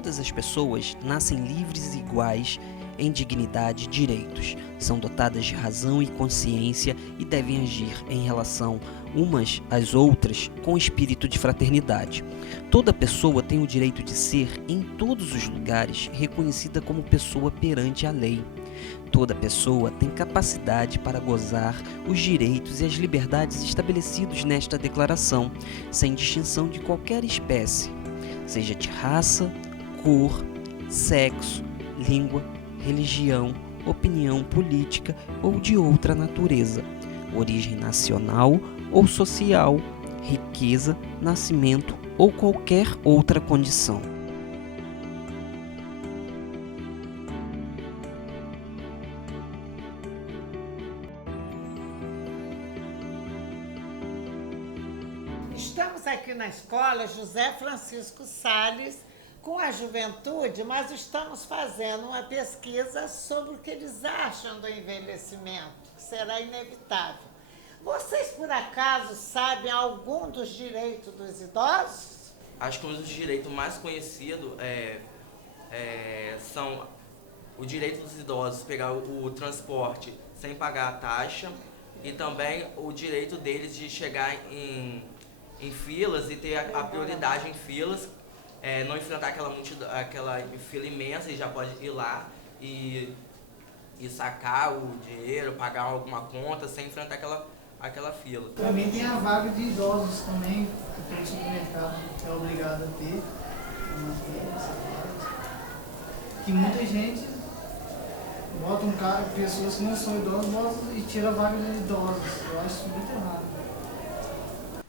Todas as pessoas nascem livres e iguais em dignidade e direitos, são dotadas de razão e consciência e devem agir em relação umas às outras com espírito de fraternidade. Toda pessoa tem o direito de ser, em todos os lugares, reconhecida como pessoa perante a lei. Toda pessoa tem capacidade para gozar os direitos e as liberdades estabelecidos nesta declaração, sem distinção de qualquer espécie, seja de raça, cor, sexo, língua, religião, opinião política ou de outra natureza, origem nacional ou social, riqueza, nascimento ou qualquer outra condição. Estamos aqui na escola José Francisco Salles com a juventude, mas estamos fazendo uma pesquisa sobre o que eles acham do envelhecimento, que será inevitável. Vocês, por acaso, sabem algum dos direitos dos idosos? Acho que um dos direitos mais conhecidos são o direito dos idosos pegar o transporte sem pagar a taxa e também o direito deles de chegar em filas e ter a prioridade em filas, não enfrentar aquela fila imensa e já pode ir lá e sacar o dinheiro, pagar alguma conta sem enfrentar aquela fila. Também tem a vaga de idosos também, que todo supermercado é obrigado a ter, que muita gente bota pessoas que não são idosas e tira a vaga de idosos. Eu acho isso muito errado.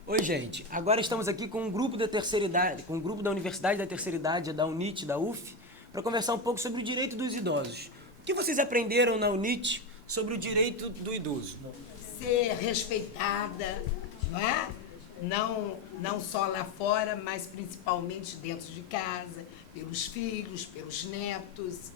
Oi, gente. Agora estamos aqui com um grupo da terceira idade, com um grupo da Universidade da Terceira Idade, da UNIT, da UF, para conversar um pouco sobre o direito dos idosos. O que vocês aprenderam na UNIT sobre o direito do idoso? Ser respeitada, não é? Não só lá fora, mas principalmente dentro de casa, pelos filhos, pelos netos.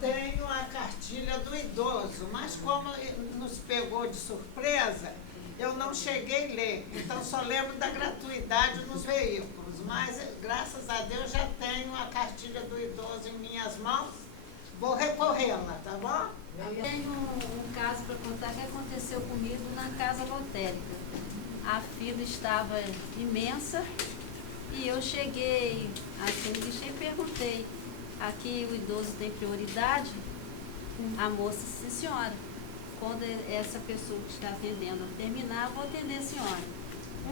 Tenho a cartilha do idoso, mas como nos pegou de surpresa, eu não cheguei a ler, então só lembro da gratuidade nos veículos, mas graças a Deus já tenho a cartilha do idoso em minhas mãos, vou recorrê-la, tá bom? Eu tenho um caso para contar que aconteceu comigo na casa lotérica. A fila estava imensa e eu cheguei assim, e perguntei, aqui o idoso tem prioridade? A moça, sim senhora. Quando essa pessoa que está atendendo terminar, eu vou atender a senhora.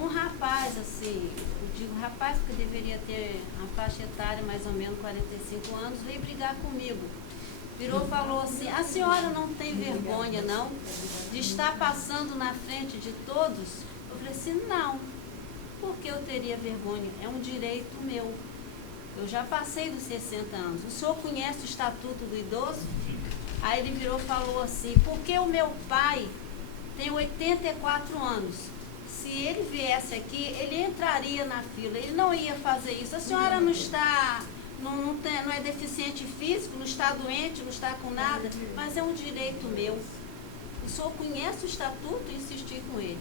Um rapaz, assim, eu digo rapaz porque deveria ter uma faixa etária mais ou menos 45 anos, veio brigar comigo. Virou e falou assim, a senhora não tem vergonha não de estar passando na frente de todos? Eu falei assim, não, porque eu teria vergonha, é um direito meu. Eu já passei dos 60 anos. O senhor conhece o Estatuto do Idoso? Aí ele virou e falou assim, porque o meu pai tem 84 anos. Se ele viesse aqui, ele entraria na fila, ele não ia fazer isso. A senhora não está, não é deficiente físico, não está doente, não está com nada, mas é um direito meu. O senhor conhece o Estatuto? E insisti com ele.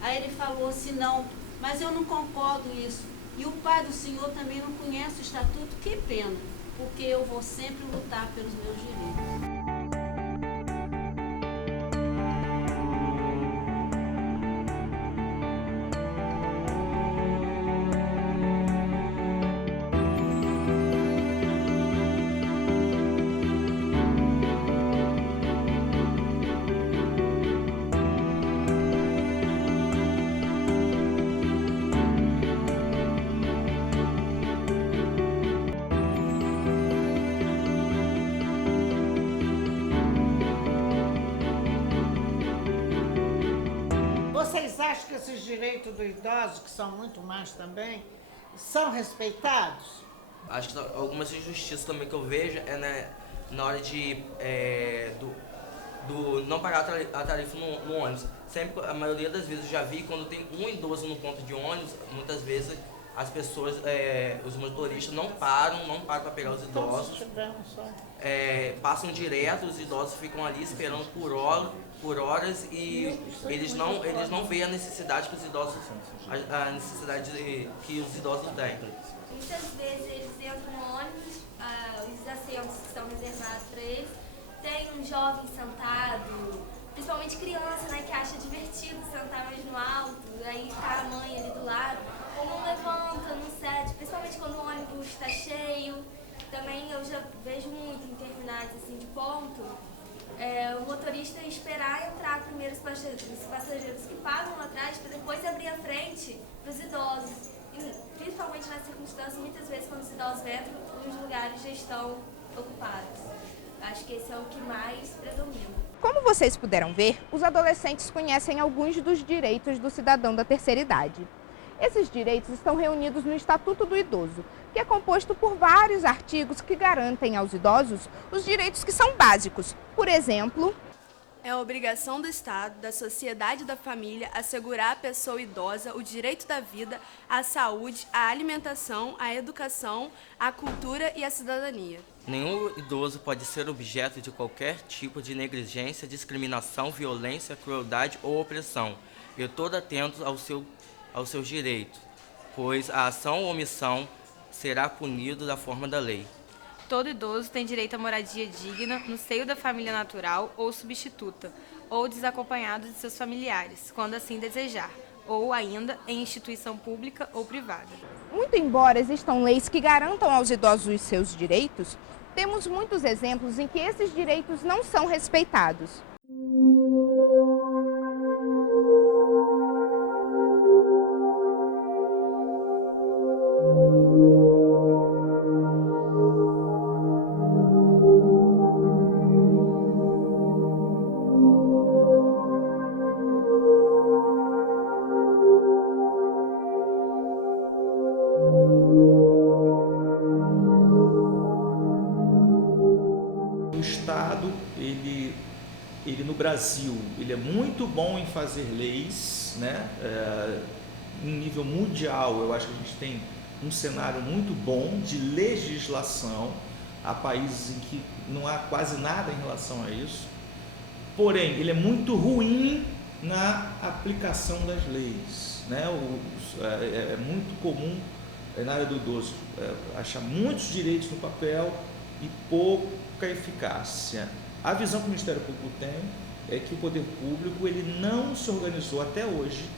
Aí ele falou assim, não, mas eu não concordo com isso. E o pai do senhor também não conhece o Estatuto? Que pena, porque eu vou sempre lutar pelos meus direitos. Vocês acham que esses direitos do idoso, que são muito mais também, são respeitados? Acho que algumas injustiças também que eu vejo na hora de não pagar a tarifa no ônibus. Sempre, a maioria das vezes eu já vi, quando tem um idoso no ponto de ônibus, muitas vezes as pessoas, os motoristas não param para pegar os idosos. Passam direto, os idosos ficam ali esperando por horas e eles não veem a necessidade que os idosos têm. Muitas vezes eles entram no ônibus, os assentos que são reservados para eles, tem um jovem sentado, principalmente criança, né, que acha divertido sentar mais no alto, aí está a mãe ali do lado, não levanta, não cede, principalmente quando o ônibus está cheio. Também eu já vejo muito em terminais assim, de ponto, o motorista esperar entrar primeiro os passageiros que pagam lá atrás para depois abrir a frente para os idosos. E, principalmente nas circunstâncias, muitas vezes quando os idosos entram, os lugares já estão ocupados. Acho que esse é o que mais predomina. Como vocês puderam ver, os adolescentes conhecem alguns dos direitos do cidadão da terceira idade. Esses direitos estão reunidos no Estatuto do Idoso, que é composto por vários artigos que garantem aos idosos os direitos que são básicos. Por exemplo, é a obrigação do Estado, da sociedade e da família assegurar à pessoa idosa o direito da vida, à saúde, à alimentação, à educação, à cultura e à cidadania. Nenhum idoso pode ser objeto de qualquer tipo de negligência, discriminação, violência, crueldade ou opressão, e todo atento aos seus direitos, pois a ação ou omissão será punido da forma da lei. Todo idoso tem direito à moradia digna no seio da família natural ou substituta, ou desacompanhado de seus familiares, quando assim desejar, ou ainda em instituição pública ou privada. Muito embora existam leis que garantam aos idosos os seus direitos, temos muitos exemplos em que esses direitos não são respeitados. O Estado, ele no Brasil, ele é muito bom em fazer leis, né? Em nível mundial, eu acho que a gente tem um cenário muito bom de legislação. Há países em que não há quase nada em relação a isso. Porém, ele é muito ruim na aplicação das leis, né? É muito comum na área do idoso achar muitos direitos no papel e pouca eficácia. A visão que o Ministério Público tem é que o poder público ele não se organizou até hoje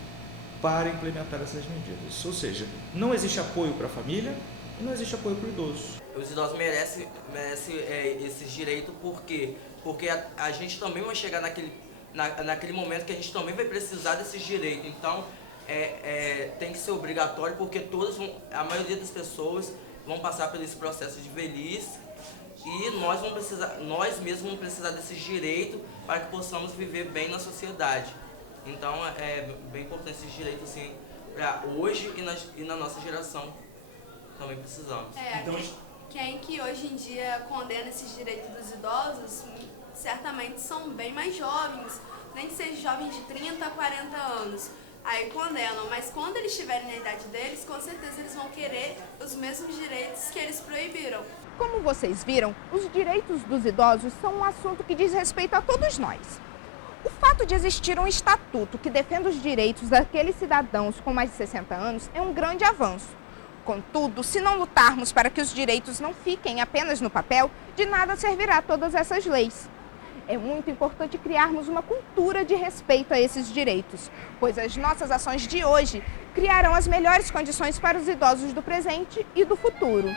para implementar essas medidas. Ou seja, não existe apoio para a família e não existe apoio para o idoso. Os idosos merecem esses direitos porque a gente também vai chegar naquele momento que a gente também vai precisar desses direitos. Então, tem que ser obrigatório porque a maioria das pessoas vão passar por esse processo de velhice e nós mesmos vamos precisar desses direitos para que possamos viver bem na sociedade. Então é bem importante esses direitos assim, para hoje e na nossa geração também precisamos. Quem que hoje em dia condena esses direitos dos idosos, certamente são bem mais jovens, nem que sejam jovens de 30 a 40 anos. Aí condenam, mas quando eles estiverem na idade deles, com certeza eles vão querer os mesmos direitos que eles proibiram. Como vocês viram, os direitos dos idosos são um assunto que diz respeito a todos nós. O fato de existir um estatuto que defenda os direitos daqueles cidadãos com mais de 60 anos é um grande avanço. Contudo, se não lutarmos para que os direitos não fiquem apenas no papel, de nada servirá todas essas leis. É muito importante criarmos uma cultura de respeito a esses direitos, pois as nossas ações de hoje criarão as melhores condições para os idosos do presente e do futuro.